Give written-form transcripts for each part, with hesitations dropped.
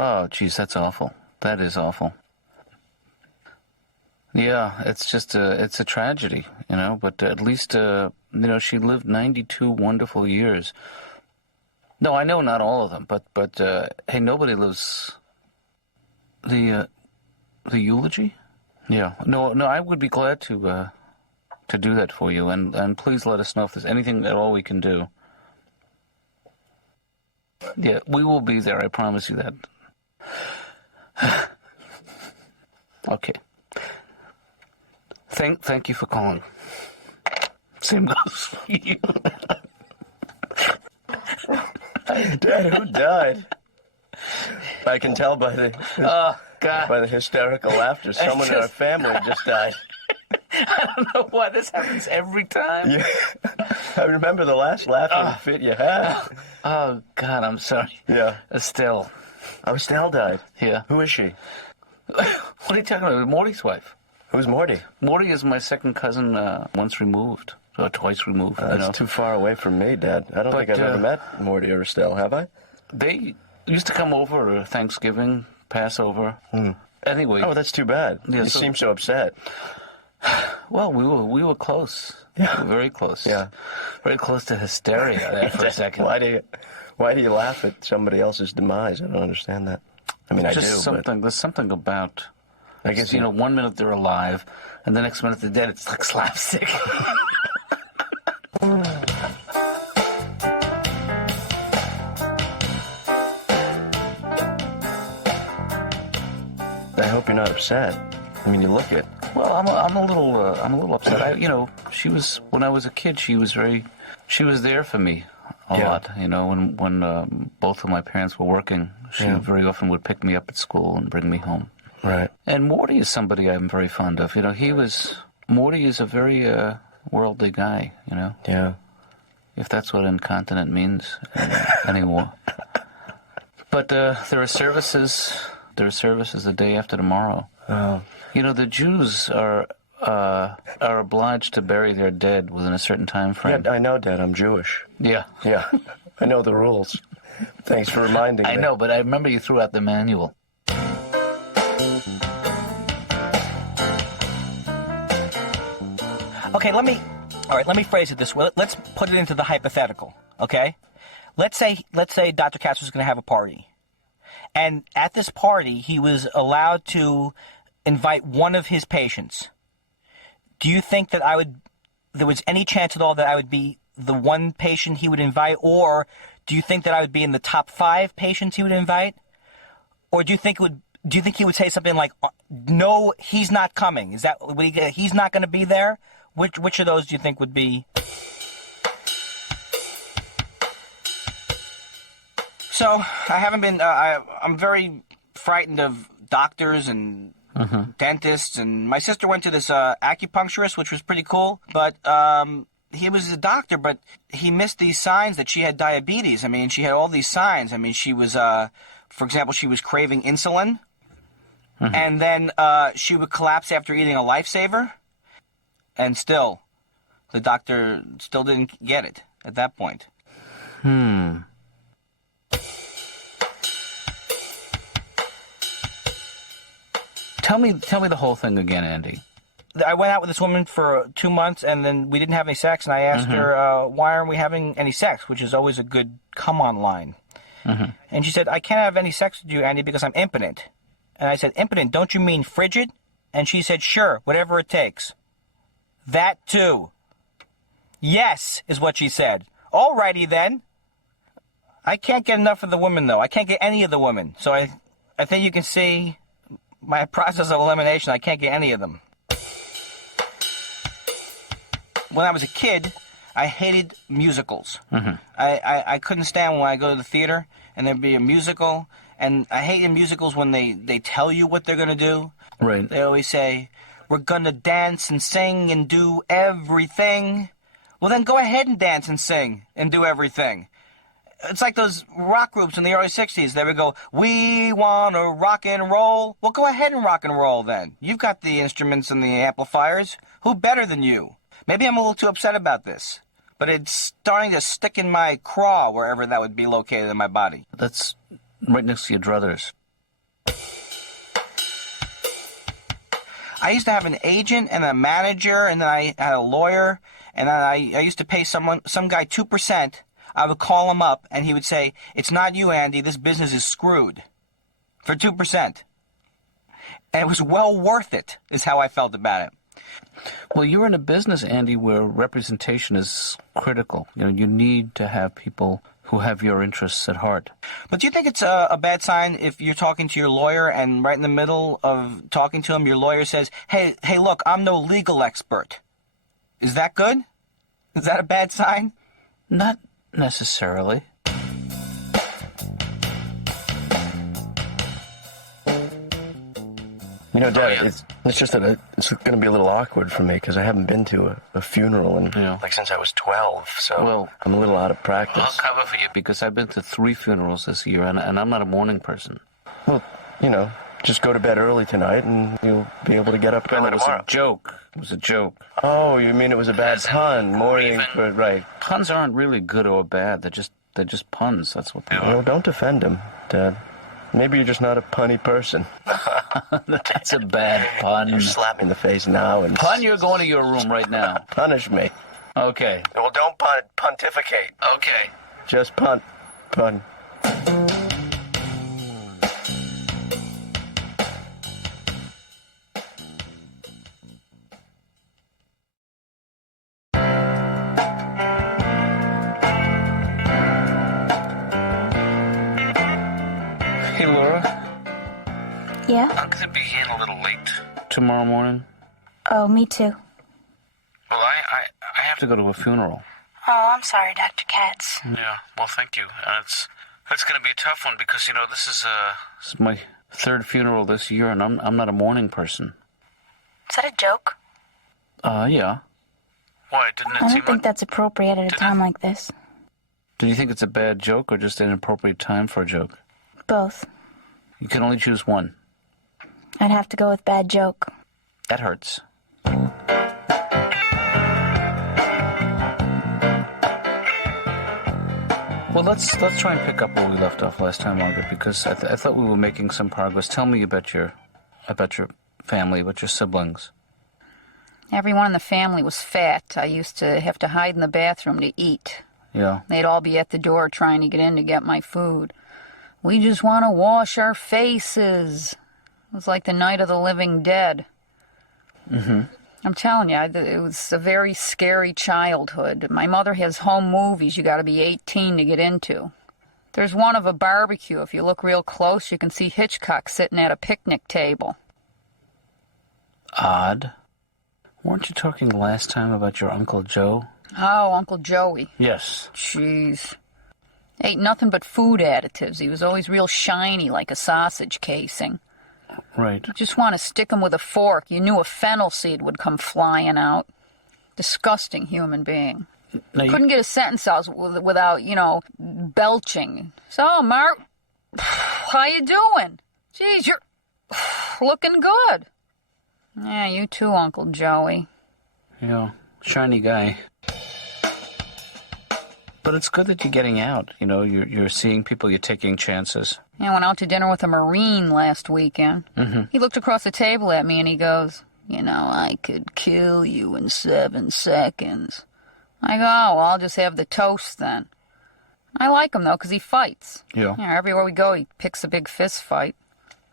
Oh, geez, that's awful. That is awful. Yeah, it's just it's a tragedy, but at least, she lived 92 wonderful years. No, I know not all of them, but hey, nobody lives the eulogy? Yeah. No, I would be glad to do that for you, and please let us know if there's anything at all we can do. Yeah, we will be there, I promise you that. Okay. Thank you for calling. Same goes for you. Dad, who died? I can tell by the hysterical laughter. Someone in our family just died. I don't know why this happens every time. Yeah. I remember the last laughing fit you had. Oh, God, I'm sorry. Yeah. Estelle. Oh, Estelle died? Yeah. Who is she? What are you talking about? Morty's wife. Who's Morty? Morty is my second cousin, once removed, or twice removed. That's too far away from me, Dad. I don't think I've ever met Morty or Estelle, have I? They used to come over Thanksgiving, Passover. Anyway. Oh, that's too bad. Yeah, you seem so upset. Well, we were close. Yeah. We were very close. Yeah. Very close to hysteria there for a second. Why do you laugh at somebody else's demise? I don't understand that. I mean, There's something about, I guess, 1 minute they're alive, and the next minute they're dead. It's like slapstick. I hope you're not upset. I mean, you look it. Well, I'm a little upset. She was, when I was a kid, she was there for me a lot. When both of my parents were working, she very often would pick me up at school and bring me home. Right. And Morty is somebody I'm very fond of. Morty is a very worldly guy. Yeah. If that's what incontinent means anymore. But there are services. There are services the day after tomorrow. Oh. The Jews are obliged to bury their dead within a certain time frame. Yeah, I know, Dad. I'm Jewish. Yeah. Yeah. I know the rules. Thanks for reminding me. I know, but I remember you threw out the manual. Okay, let me phrase it this way. Let's put it into the hypothetical, okay? Let's say Dr. Katz was going to have a party. And at this party, he was allowed to invite one of his patients. Do you think that there was any chance at all that I would be the one patient he would invite, or do you think that I would be in the top 5 patients he would invite? Or do you think he would say something like, no, he's not coming? Is that, he's not going to be there? Which of those do you think would be? So, I haven't been, I'm very frightened of doctors and dentists, and my sister went to this acupuncturist, which was pretty cool, but he was a doctor, but he missed these signs that she had diabetes. I mean, she had all these signs. I mean, she was, for example, she was craving insulin, and then she would collapse after eating a Lifesaver, and still, the doctor still didn't get it at that point. Tell me the whole thing again, Andy. I went out with this woman for 2 months, and then we didn't have any sex, and I asked her, why aren't we having any sex, which is always a good come-on line. And she said, I can't have any sex with you, Andy, because I'm impotent. And I said, impotent, don't you mean frigid? And she said, sure, whatever it takes. That too. Yes, is what she said. Alrighty then. I can't get enough of the women, though. I can't get any of the women. So I think you can see my process of elimination. I can't get any of them. When I was a kid, I hated musicals. I couldn't stand when I go to the theater and there'd be a musical. And I hate musicals when they tell you what they're going to do. Right. They always say, we're going to dance and sing and do everything. Well, then go ahead and dance and sing and do everything. It's like those rock groups in the early 60s. They would go, we want to rock and roll. Well, go ahead and rock and roll then. You've got the instruments and the amplifiers. Who better than you? Maybe I'm a little too upset about this, but it's starting to stick in my craw, wherever that would be located in my body. That's right next to your druthers. I used to have an agent and a manager, and then I had a lawyer, and then I used to pay some guy 2%. I would call him up, and he would say, "It's not you, Andy. This business is screwed," for 2%. And it was well worth it, is how I felt about it. Well, you're in a business, Andy, where representation is critical. You need to have people who have your interests at heart. But do you think it's a bad sign if you're talking to your lawyer and right in the middle of talking to him, your lawyer says, hey, look, I'm no legal expert. Is that good? Is that a bad sign? Not necessarily. Dad, it's just that it's going to be a little awkward for me because I haven't been to a funeral since I was 12, so I'm a little out of practice. I'll cover for you because I've been to 3 funerals this year, and I'm not a morning person. Well, just go to bed early tonight, and you'll be able to get up early tomorrow. It was a joke. Oh, you mean it was a bad pun? Right. Puns aren't really good or bad. They're just puns. That's what they are. Well, don't defend him, Dad. Maybe you're just not a punny person. That's a bad pun. You slap me in the face now and... Pun, you're going to your room right now. Punish me. Okay. Well, don't pontificate. Okay. Just pun. Hey, Laura. Yeah? I'm going to be in a little late tomorrow morning. Oh, me too. Well, I have to go to a funeral. Oh, I'm sorry, Dr. Katz. Yeah, well, thank you. It's going to be a tough one because, this is my 3rd funeral this year, and I'm not a morning person. Is that a joke? Yeah. Why, didn't it I seem don't think that's appropriate at a time like this. Do you think it's a bad joke or just an inappropriate time for a joke? Both. You can only choose one. I'd have to go with bad joke. That hurts. Well, let's try and pick up where we left off last time, Margaret, because I thought we were making some progress. Tell me about your family, about your siblings. Everyone in the family was fat. I used to have to hide in the bathroom to eat. Yeah. They'd all be at the door trying to get in to get my food. We just want to wash our faces. It was like the night of the living dead. Mm-hmm. I'm telling you, it was a very scary childhood. My mother has home movies you got to be 18 to get into. There's one of a barbecue. If you look real close, you can see Hitchcock sitting at a picnic table. Odd. Weren't you talking last time about your Uncle Joe? Oh, Uncle Joey. Yes. Jeez. Ate nothing but food additives. He was always real shiny like a sausage casing. Right. You just want to stick him with a fork. You knew a fennel seed would come flying out. Disgusting human being. Couldn't get a sentence out without, belching. So, Mark, how you doing? Geez, you're looking good. Yeah, you too, Uncle Joey. Yeah, shiny guy. But it's good that you're getting out. You're seeing people, you're taking chances. I went out to dinner with a Marine last weekend. Mm-hmm. He looked across the table at me and he goes, I could kill you in 7 seconds. I go, oh, well, I'll just have the toast then. I like him, though, because he fights. Yeah. Everywhere we go, he picks a big fist fight.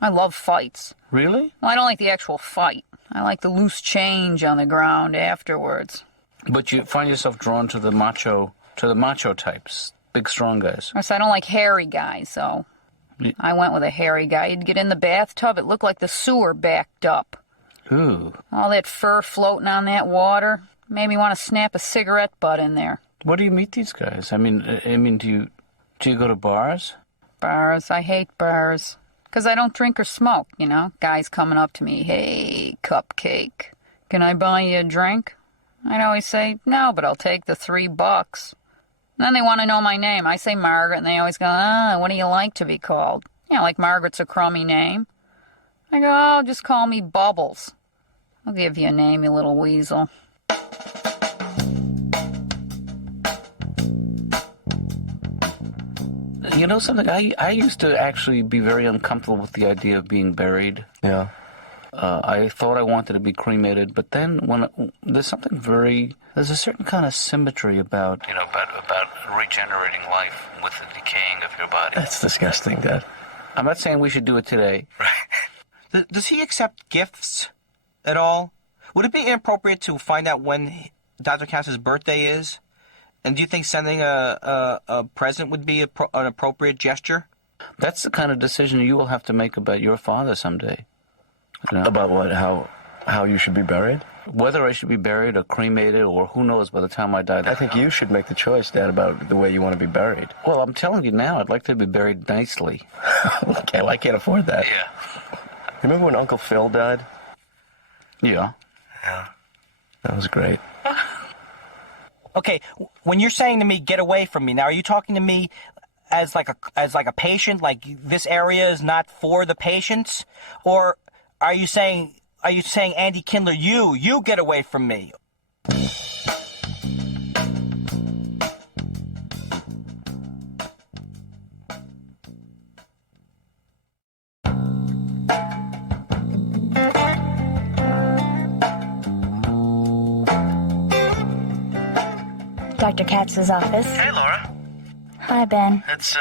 I love fights. Really? Well, I don't like the actual fight. I like the loose change on the ground afterwards. But you find yourself drawn to the macho types, big, strong guys. Of course, I don't like hairy guys, so I went with a hairy guy. He'd get in the bathtub, it looked like the sewer backed up. Ooh. All that fur floating on that water made me want to snap a cigarette butt in there. Where do you meet these guys? I mean, do you go to bars? Bars. I hate bars. Because I don't drink or smoke, Guys coming up to me, hey, cupcake, can I buy you a drink? I'd always say, no, but I'll take the $3. Then they want to know my name. I say Margaret, and they always go, what do you like to be called? Like Margaret's a crummy name. I go, oh, just call me Bubbles. I'll give you a name, you little weasel. You know something? I used to actually be very uncomfortable with the idea of being buried. Yeah. I thought I wanted to be cremated, but then there's a certain kind of symmetry about regenerating life with the decaying of your body. That's disgusting, Dad. I'm not saying we should do it today. Right. Does he accept gifts at all? Would it be inappropriate to find out when Dr. Katz's birthday is? And do you think sending a present would be an appropriate gesture? That's the kind of decision you will have to make about your father someday. You know? About what? How you should be buried? Whether I should be buried or cremated or who knows by the time I die. I think you should make the choice, Dad, about the way you want to be buried. Well, I'm telling you now, I'd like to be buried nicely. Okay, well, I can't afford that. Yeah. Remember when Uncle Phil died? Yeah. Yeah. That was great. Okay, when you're saying to me, get away from me, now are you talking to me as like a patient, like this area is not for the patients? Or are you saying, Andy Kindler, you get away from me? Dr. Katz's office. Hey, Laura. Hi, Ben. It's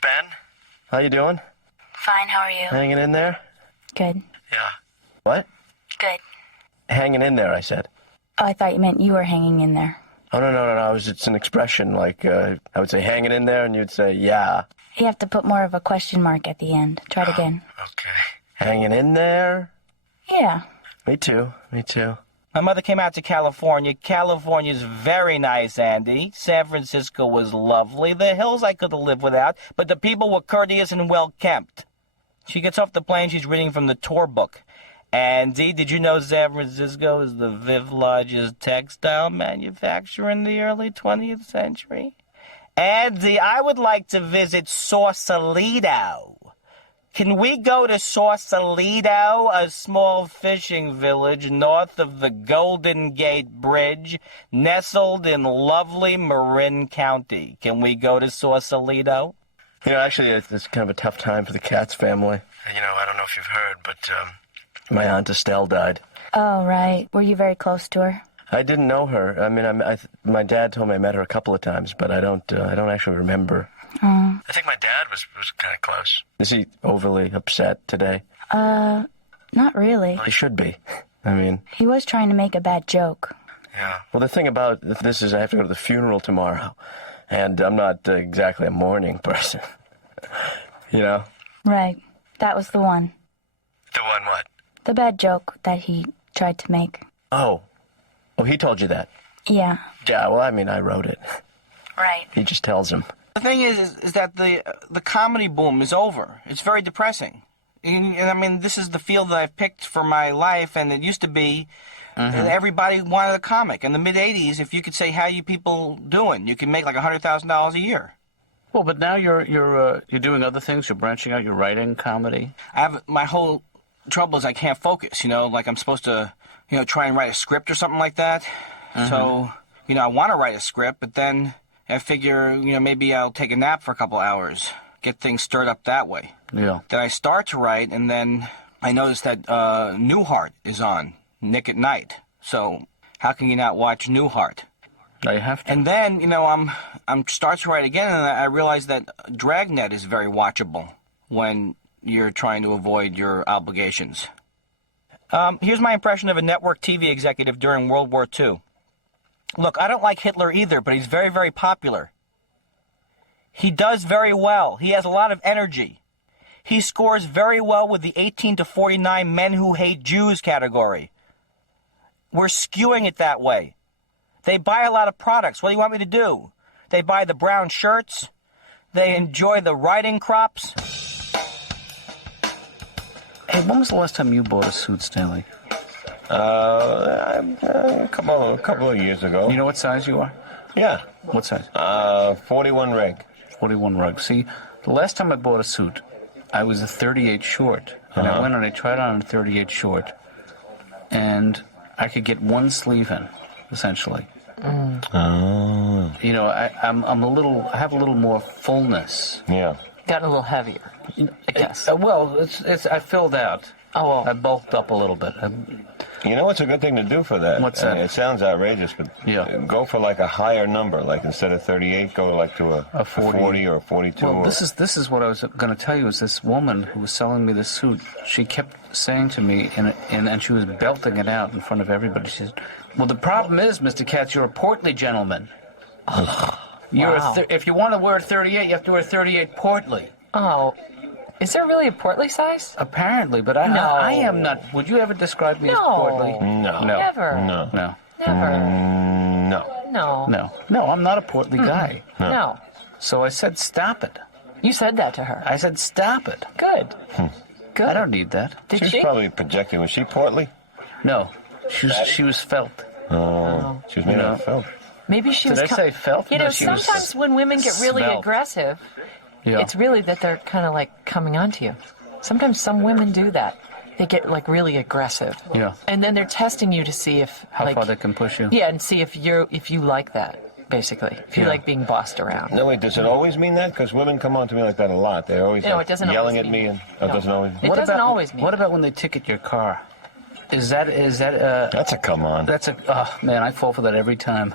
Ben. How you doing? Fine, how are you? Hanging in there? Good. Yeah. What? Good. Hanging in there, I said. Oh, I thought you meant you were hanging in there. Oh, no. It's an expression, like, I would say hanging in there, and you'd say, yeah. You have to put more of a question mark at the end. Try it again. Okay. Hanging in there? Yeah. Me too. My mother came out to California. California's very nice, Andy. San Francisco was lovely. The hills I could have lived without, but the people were courteous and well-kept. She gets off the plane, she's reading from the tour book. Andy, did you know San Francisco is the 5th largest textile manufacturer in the early 20th century? Andy, I would like to visit Sausalito. Can we go to Sausalito, a small fishing village north of the Golden Gate Bridge, nestled in lovely Marin County? Can we go to Sausalito? You know, actually, it's kind of a tough time for the Katz family. You know, I don't know if you've heard, but my Aunt Estelle died. Oh, right. Were you very close to her? I didn't know her. I mean, my dad told me I met her a couple of times, but I don't actually remember. Oh. I think my dad was kind of close. Is he overly upset today? Not really. Well, he should be. I mean... He was trying to make a bad joke. Yeah. Well, the thing about this is I have to go to the funeral tomorrow, and I'm not exactly a mourning person. You know? Right. That was the one. The one what? The bad joke that he tried to make. Oh, he told you that? Yeah. Yeah, well, I mean, I wrote it. Right. He just tells him. The thing is that the comedy boom is over. It's very depressing. And I mean, this is the field that I've picked for my life, and it used to be everybody wanted a comic. In the mid-'80s, if you could say, how you people doing, you could make like $100,000 a year. Well, but now you're doing other things. You're branching out. You're writing comedy. My whole trouble is I can't focus, you know, like I'm supposed to, you know, try and write a script or something like that. So, you know, I want to write a script, but then I figure, you know, maybe I'll take a nap for a couple hours, get things stirred up that way. Yeah. Then I start to write, and then I notice that Newhart is on, Nick at Night. So how can you not watch Newhart? I have to. And then, you know, I'm start to write again, and I realize that Dragnet is very watchable when you're trying to avoid your obligations. Here's my impression of a network TV executive during World War II. Look, I don't like Hitler either, but he's very, very popular. He does very well. He has a lot of energy. He scores very well with the 18 to 49 men who hate Jews category. We're skewing it that way. They buy a lot of products. What do you want me to do? They buy the brown shirts. They enjoy the riding crops. Hey, when was the last time you bought a suit, Stanley? A couple of years ago. You know what size you are? Yeah. What size? 41 reg. 41 rug. See, the last time I bought a suit, I was a 38 short. And I went and I tried on a 38 short. And I could get one sleeve in, essentially. Oh. You know, I have a little more fullness. Yeah. Got a little heavier, I guess. Well, it's I filled out. Oh, well. I bulked up a little bit. You know what's a good thing to do for that? What's that? It sounds outrageous, but go for like a higher number. Like instead of 38, go like to a 40 or a 42. Well, this is what I was going to tell you. Is this woman who was selling me this suit? She kept saying to me, and she was belting it out in front of everybody. She said, "Well, the problem is, Mr. Katz, you're a portly gentleman. If you want to wear a 38, you have to wear a 38 portly." Oh. Is there really a portly size? Apparently, but I am not. Would you ever describe me as portly? No. Never. No. No. Never. No. I'm not a portly guy. No. So I said, "Stop it." You said that to her. I said, "Stop it." Good. Good. I don't need that. Did She's she? probably projecting. Was she portly? No, she was felt. Oh. She was made out of felt. Maybe she was. Did I say felt? You know, No, she was sometimes when women get really svelte. aggressive, Yeah. it's really that they're kind of like coming onto you. Sometimes some women do that. They get like really aggressive. Yeah. And then they're testing you to see if How far they can push you. Yeah, and see if you like that. Basically, if you like being bossed around. No, wait, does it always mean that? Because women come on to me like that a lot. They're always No, it doesn't yelling always at mean me, that. and No. it doesn't always. It doesn't always mean. What about when they ticket your car? Is that That's a come on. That's a oh man, I fall for that every time.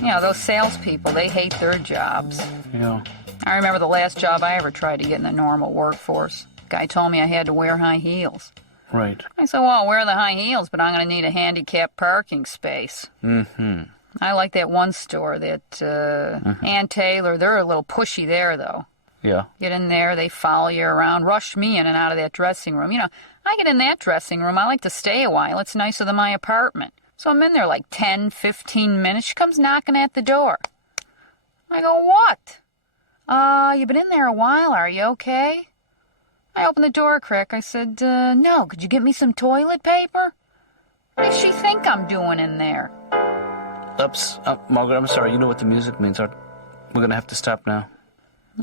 You know, those salespeople, they hate their jobs. Yeah. I remember the last job I ever tried to get in the normal workforce. Guy told me I had to wear high heels. Right. I said, well, I'll wear the high heels, but I'm going to need a handicapped parking space. Mm-hmm. I like that one store, that Aunt Taylor. They're a little pushy there, though. Yeah. Get in there, they follow you around, rush me in and out of that dressing room. You know, I get in that dressing room, I like to stay a while. It's nicer than my apartment. So I'm in there like 10, 15 minutes. She comes knocking at the door. I go, what? You've been in there a while, are you okay? I opened the door a crack. I said, no, could you get me some toilet paper? What does she think I'm doing in there? Margaret, I'm sorry. You know what the music means. We're going to have to stop now.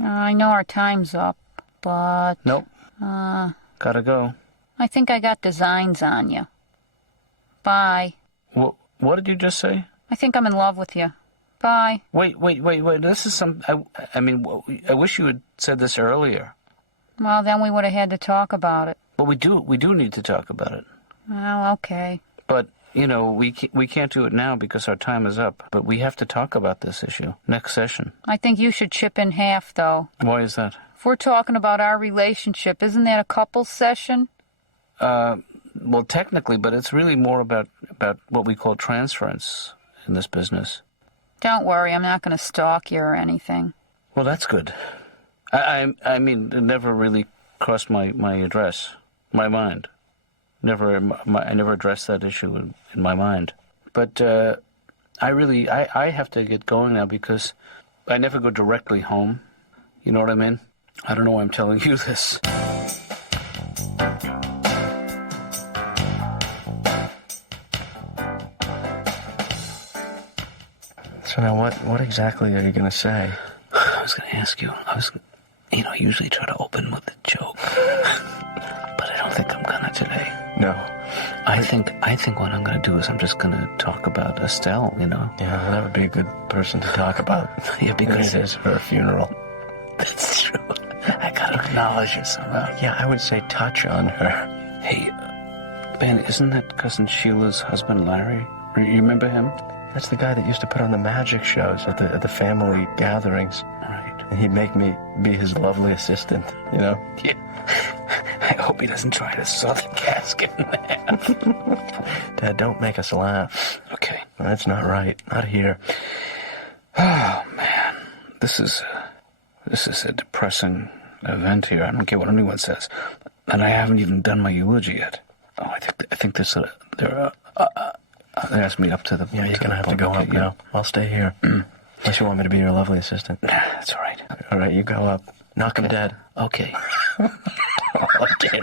I know our time's up, but... Nope. Gotta go. I think I got designs on you. Bye. What did you just say? I think I'm in love with you. Bye. Wait. This is some... I mean, I wish you had said this earlier. Well, then we would have had to talk about it. But we do need to talk about it. Well, okay. But, you know, we can't do it now because our time is up. But we have to talk about this issue next session. I think you should chip in half, though. Why is that? If we're talking about our relationship, isn't that a couples session? Well, technically, but it's really more about what we call transference in this business. Don't worry, I'm not going to stalk you or anything. Well, that's good. I mean, it never really crossed my mind. I never addressed that issue in my mind. But I have to get going now because I never go directly home. You know what I mean? I don't know why I'm telling you this. So now what exactly are you going to say? I was going to ask you. I usually try to open with a joke. But I don't think I'm going to today. No. I think what I'm going to do is I'm just going to talk about Estelle, you know. Yeah, well, that would be a good person to talk about. Yeah, because it is her funeral. That's true. I got to acknowledge it somehow. Yeah, I would say touch on her. Hey, Ben, isn't that cousin Sheila's husband, Larry? You remember him? That's the guy that used to put on the magic shows at the family gatherings. Right. And he'd make me be his lovely assistant, you know? Yeah. I hope he doesn't try to saw the casket in half. Dad, don't make us laugh. Okay. That's not right. Not here. Oh, man. This is a depressing event here. I don't care what anyone says. And I haven't even done my eulogy yet. Oh, I think this they asked me up to the... Yeah, you're going to have to go up now. I'll stay here. Unless you want me to be your lovely assistant. Nah, that's all right. All right, you go up. Knock him dead. Okay. Okay.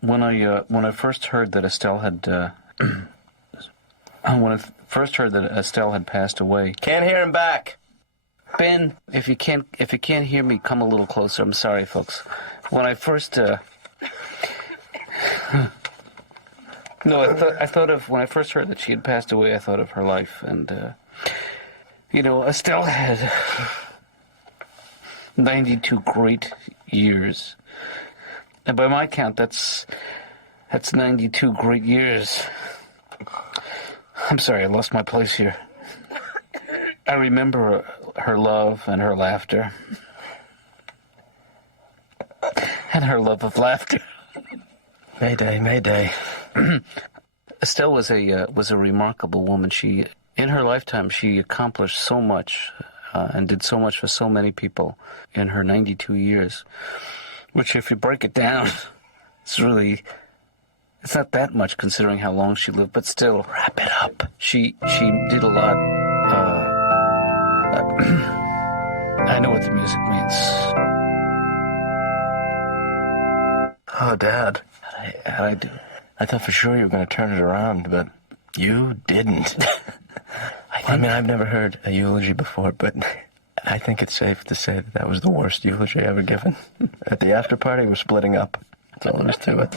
When I first heard that Estelle had when I first heard that Estelle had passed away. Can't hear him back. Ben, if you can't hear me, come a little closer. I'm sorry, folks. When I first no, I thought of when I first heard that she had passed away. I thought of her life, and Estelle had 92 great years, and by my count, that's 92 great years. I'm sorry, I lost my place here. I remember her love and her laughter. And her love of laughter. Mayday, Mayday. Estelle was a remarkable woman. In her lifetime, she accomplished so much and did so much for so many people in her 92 years. Which, if you break it down, it's not that much considering how long she lived, but still, wrap it up. She did a lot. I know what the music means. Oh, Dad. How'd I do? I thought for sure you were going to turn it around, but you didn't. I mean, I've never heard a eulogy before, but I think it's safe to say that was the worst eulogy ever given. At the after party, we're splitting up. That's all there is to it.